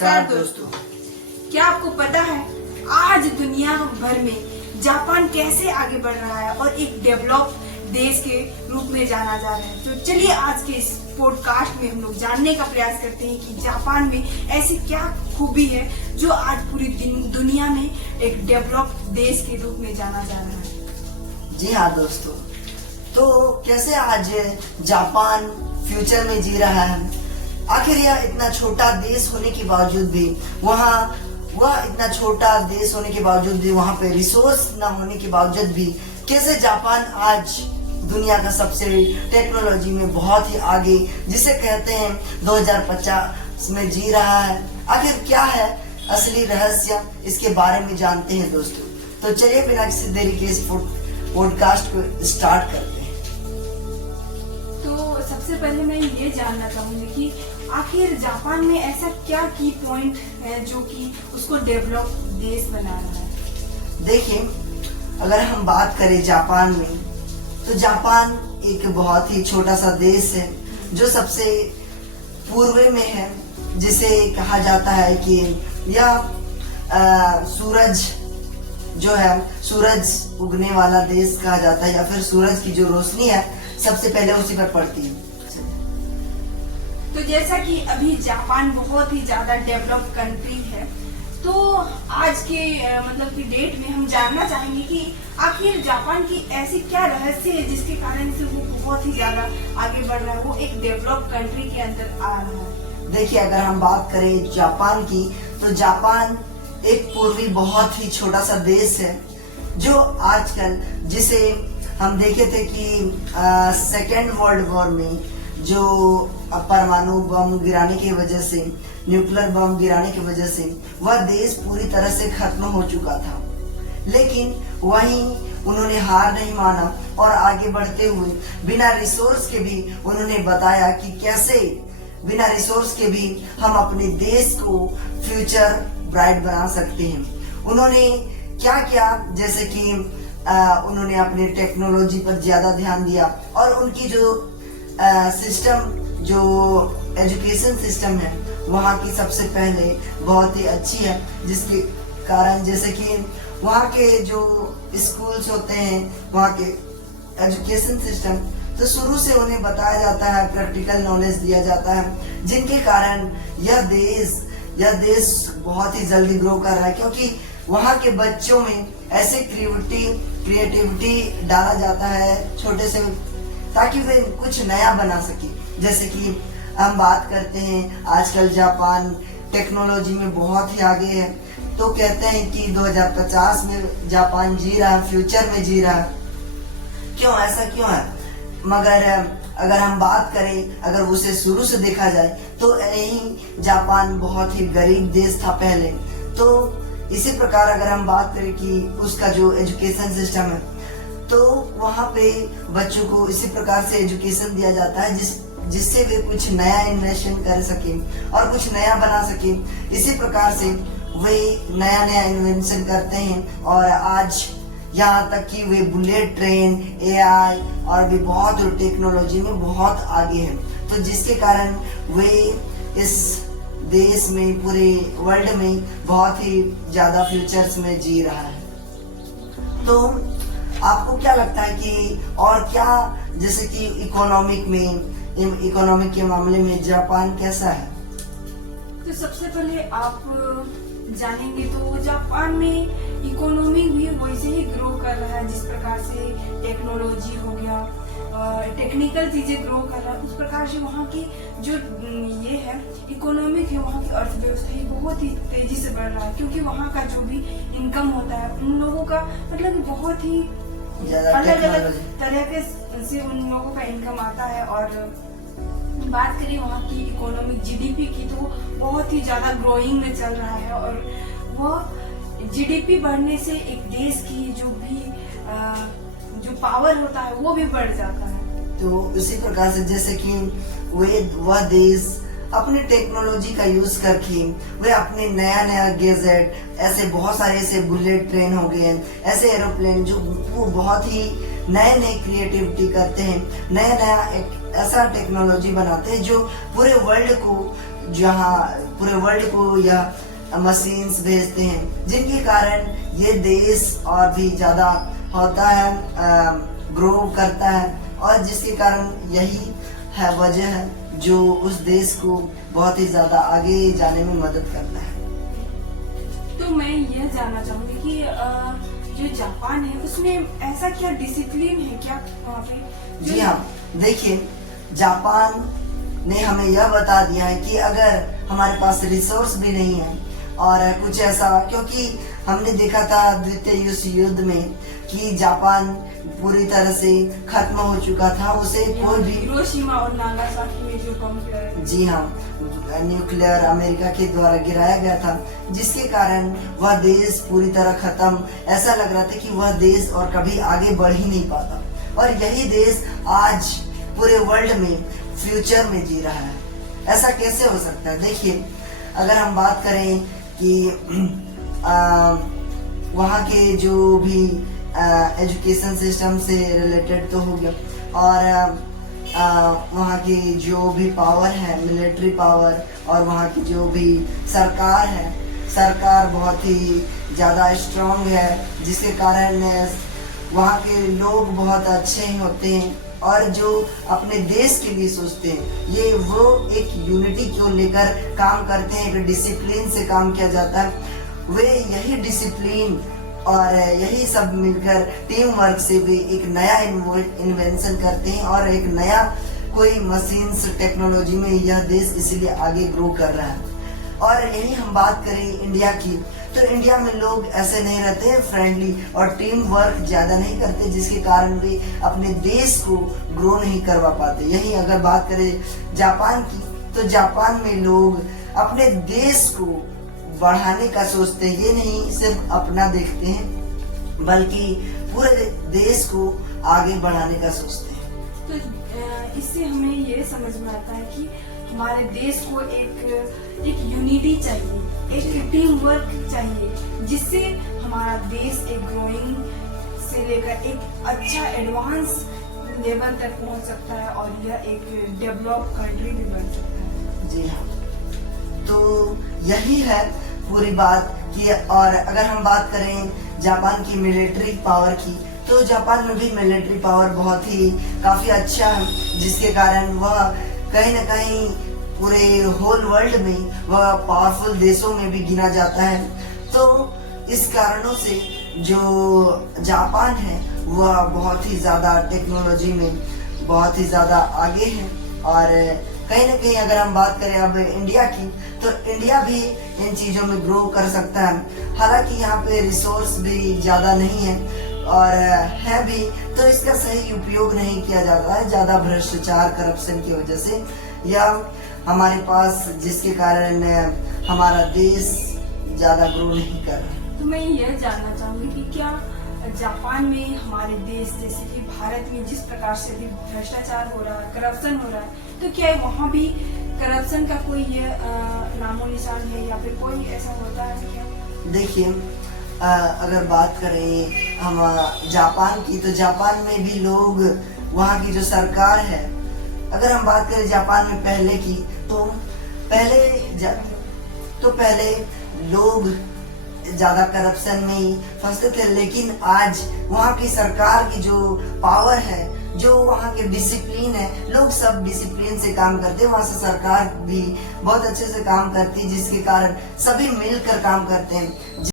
नमस्कार दोस्तों, क्या आपको पता है आज दुनिया भर में जापान कैसे आगे बढ़ रहा है और एक डेवलप देश के रूप में जाना जा रहा है। तो चलिए आज के इस पॉडकास्ट में हम लोग जानने का प्रयास करते हैं कि जापान में ऐसी क्या खूबी है जो आज पूरी दुनिया में एक डेवलप देश के रूप में जाना जा रहा है। जी हाँ दोस्तों, तो कैसे आज जापान फ्यूचर में जी रहा है। आखिर यह इतना छोटा देश होने के बावजूद भी इतना छोटा देश होने के बावजूद भी वहाँ पे रिसोर्स न होने के बावजूद भी कैसे जापान आज दुनिया का सबसे टेक्नोलॉजी में बहुत ही आगे, जिसे कहते हैं 2050 में जी रहा है। आखिर क्या है असली रहस्य, इसके बारे में जानते हैं दोस्तों। तो चलिए बिना किसी देरी के इस पॉडकास्ट को स्टार्ट करते हैं। तो सबसे पहले मैं ये जानना चाहूंगी कि आखिर जापान में ऐसा क्या की पॉइंट है जो कि उसको डेवलप देश बना रहा है। देखिए, अगर हम बात करें जापान में, तो जापान एक बहुत ही छोटा सा देश है जो सबसे पूर्व में है, जिसे कहा जाता है कि यह सूरज जो है, सूरज उगने वाला देश कहा जाता है, या फिर सूरज की जो रोशनी है सबसे पहले उसी पर पड़ती है। तो जैसा कि अभी जापान बहुत ही ज्यादा डेवलप कंट्री है, तो आज के मतलब की डेट में हम जानना चाहेंगे कि आखिर जापान की ऐसी क्या रहस्य है जिसके कारण से वो बहुत ही ज्यादा आगे बढ़ रहा है, वो एक डेवलप कंट्री के अंदर आ रहा है। देखिए, अगर हम बात करें जापान की, तो जापान एक पूर्वी बहुत ही छोटा सा देश है जो आजकल, जिसे हम देखे थे कि सेकेंड वर्ल्ड वॉर में जो परमाणु बम गिराने की वजह से, न्यूक्लियर बम गिराने की वजह से वह देश पूरी तरह से खत्म हो चुका था, लेकिन वहीं उन्होंने हार नहीं माना और आगे बढ़ते हुए बिना रिसोर्स के भी उन्होंने बताया कि कैसे बिना रिसोर्स के भी हम अपने देश को फ्यूचर ब्राइट बना सकते हैं। उन्होंने क्या किया, जैसे कि उन्होंने अपने टेक्नोलॉजी पर ज्यादा ध्यान दिया और उनकी जो सिस्टम, जो एजुकेशन सिस्टम है वहाँ की सबसे पहले बहुत ही अच्छी है, जिसके कारण जैसे कि वहाँ के जो स्कूल्स होते हैं, वहाँ के एजुकेशन सिस्टम, तो शुरू से उन्हें बताया जाता है, प्रैक्टिकल नॉलेज दिया जाता है, जिनके कारण यह देश बहुत ही जल्दी ग्रो कर रहा है, क्योंकि वहाँ के बच्चों में ऐसे क्रिएटिविटी डाला जाता है छोटे से, ताकि वे कुछ नया बना सके। जैसे कि हम बात करते हैं, आजकल जापान टेक्नोलॉजी में बहुत ही आगे है, तो कहते हैं कि 2050 में जापान जी रहा है, फ्यूचर में जी रहा है। क्यों, ऐसा क्यों है? मगर अगर हम बात करें, अगर उसे शुरू से देखा जाए, तो यही जापान बहुत ही गरीब देश था पहले। तो इसी प्रकार अगर हम बात करें कि उसका जो एजुकेशन सिस्टम है, तो वहाँ पे बच्चों को इसी प्रकार से एजुकेशन दिया जाता है जिससे वे कुछ नया इन्वेंशन कर सके और कुछ नया बना सके। इसी प्रकार से वे नया इन्वेंशन करते हैं और आज यहाँ तक कि वे बुलेट ट्रेन, एआई और भी बहुत टेक्नोलॉजी में बहुत आगे हैं, तो जिसके कारण वे इस देश में, पूरे वर्ल्ड में बहुत ही ज्यादा फ्यूचर्स में जी रहा है। तो आपको क्या लगता है कि और क्या, जैसे कि इकोनॉमिक के मामले में जापान कैसा है? तो सबसे पहले आप जानेंगे तो जापान में इकोनॉमी भी वैसे ही ग्रो कर रहा है, जिस प्रकार से टेक्नोलॉजी हो गया, टेक्निकल चीजें ग्रो कर रहा है, उस प्रकार से वहाँ की जो ये है इकोनॉमिक है, वहाँ की अर्थव्यवस्था ही बहुत ही तेजी से बढ़ रहा है, क्योंकि वहाँ का जो भी इनकम होता है उन लोगों का मतलब बहुत ही अलग अलग तरह के से उन लोगों का इनकम आता है। और बात करें वहाँ की इकोनॉमिक जीडीपी की, तो बहुत ही ज्यादा ग्रोइंग में चल रहा है, और वह जीडीपी बढ़ने से एक देश की जो पावर होता है वो भी बढ़ जाता है। तो इसी प्रकार से जैसे कि वह देश अपने टेक्नोलॉजी का यूज करके वे अपने नया गैजेट, ऐसे बहुत सारे ऐसे बुलेट ट्रेन हो गए, ऐसे एरोप्लेन जो वो बहुत ही नए क्रिएटिविटी करते हैं, नया एक ऐसा टेक्नोलॉजी बनाते हैं जो पूरे वर्ल्ड को जहाँ पूरे वर्ल्ड को यह मशीन्स भेजते हैं, जिनके कारण ये देश और भी ज्यादा होता है, ग्रो करता है, और जिसके कारण यही है वजह है जो उस देश को बहुत ही ज्यादा आगे जाने में मदद करता है। तो मैं यह जानना चाहूंगी कि जो जापान है उसमें ऐसा क्या डिसिप्लिन है क्या वहाँ पे? जी हाँ, देखिए जापान ने हमें यह बता दिया है कि अगर हमारे पास रिसोर्स भी नहीं है और कुछ ऐसा, क्योंकि हमने देखा था द्वितीय विश्व युद्ध में कि जापान पूरी तरह से खत्म हो चुका था, उसे कोई भी हिरोशिमा और नागासाकी में जो बम गिरा, जी हाँ, न्यूक्लियर अमेरिका के द्वारा गिराया गया था, जिसके कारण वह देश पूरी तरह खत्म, ऐसा लग रहा था कि वह देश और कभी आगे बढ़ ही नहीं पाता। और यही देश आज पूरे वर्ल्ड में फ्यूचर में जी रहा है। ऐसा कैसे हो सकता है? देखिए, अगर हम बात करें कि वहाँ के जो भी एजुकेशन सिस्टम से रिलेटेड तो हो गया, और वहाँ की जो भी पावर है, मिलिट्री पावर, और वहाँ की जो भी सरकार है, सरकार बहुत ही ज़्यादा स्ट्रांग है, जिसके कारण वहाँ के लोग बहुत अच्छे होते हैं और जो अपने देश के लिए सोचते हैं। ये वो एक यूनिटी को लेकर काम करते हैं, एक डिसिप्लिन से काम किया जाता है। वे यही डिसिप्लिन और यही सब मिलकर टीम वर्क से भी एक नया इन्वेंशन करते हैं और एक नया कोई मशीन्स टेक्नोलॉजी में यह देश इसीलिए आगे ग्रो कर रहा है। और यही हम बात करें इंडिया की, तो इंडिया में लोग ऐसे नहीं रहते फ्रेंडली और टीम वर्क ज्यादा नहीं करते, जिसके कारण भी अपने देश को ग्रो नहीं करवा पाते। यही अगर बात करें जापान की, तो जापान में लोग अपने देश को बढ़ाने का सोचते हैं। ये नहीं सिर्फ अपना देखते हैं, बल्कि पूरे देश को आगे बढ़ाने का सोचते हैं। तो इससे हमें ये समझ में आता है कि हमारे देश को एक यूनिटी चाहिए, एक टीम वर्क चाहिए, जिससे हमारा देश एक ग्रोइंग से लेकर एक अच्छा एडवांस लेवल तक पहुंच सकता है और यह एक डेवलप कंट्री भी बन सकता है। जी हाँ, तो यही है पूरी बात की। और अगर हम बात करें जापान की मिलिट्री पावर की, तो जापान में भी मिलिट्री पावर बहुत ही काफी अच्छा है, जिसके कारण वह कहीं न कहीं पूरे होल वर्ल्ड में वह पावरफुल देशों में भी गिना जाता है। तो इस कारणों से जो जापान है वह बहुत ही ज्यादा टेक्नोलॉजी में बहुत ही ज्यादा आगे है। और कहीं न कहीं अगर हम बात करें अब इंडिया की, तो इंडिया भी इन चीजों में ग्रो कर सकता है। हालांकि यहाँ पे रिसोर्स भी ज्यादा नहीं है और है भी, तो इसका सही उपयोग नहीं किया जाता है, ज्यादा भ्रष्टाचार करप्शन की वजह से, या हमारे पास जिसके कारण हमारा देश ज्यादा ग्रो नहीं कर रहा। तो मैं यह जानना चाहूंगी कि क्या जापान में हमारे देश जैसे कि भारत में जिस प्रकार से भी भ्रष्टाचार हो रहा है, करप्शन हो रहा है, तो क्या वहाँ भी करप्शन का कोई ये नामो निशान है या फिर कोई ऐसा होता है क्या? देखिए, अगर बात करें हम जापान की, तो जापान में भी लोग, वहाँ की जो सरकार है, अगर हम बात करें जापान में पहले की, तो पहले लोग ज्यादा करप्शन में ही फंसते थे, लेकिन आज वहाँ की सरकार की जो पावर है, जो वहाँ के डिसिप्लिन है, लोग सब डिसिप्लिन से काम करते हैं। वहाँ से सरकार भी बहुत अच्छे से काम करती है, जिसके कारण सभी मिलकर काम करते हैं।